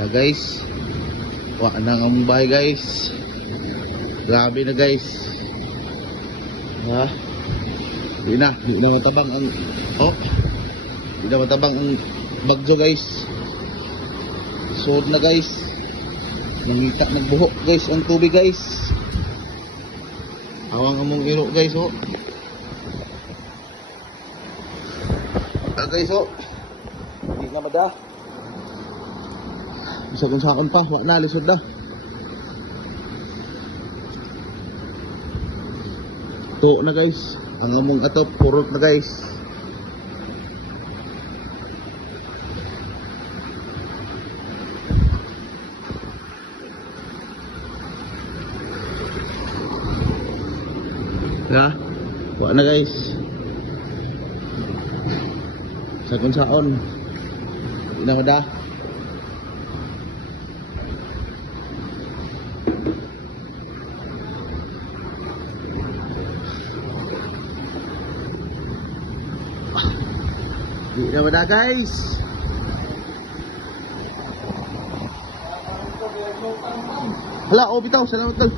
Yeah guys, wa na ang bahay guys. Grabe na guys. Ha? Di na matabang ang di na matabang ang bagyo guys. Sod na guys. Nangita nagbuhok guys ang tubig guys. Awang among iro guys guys di na mada. Bisa kung sakon pa, wak na, lisod na. To na guys, ang among atop, purot na guys. Ya, wak na guys. Bisa kung sakon, di na mada. Di na wala guys. Hala, bitaw, salamat tol.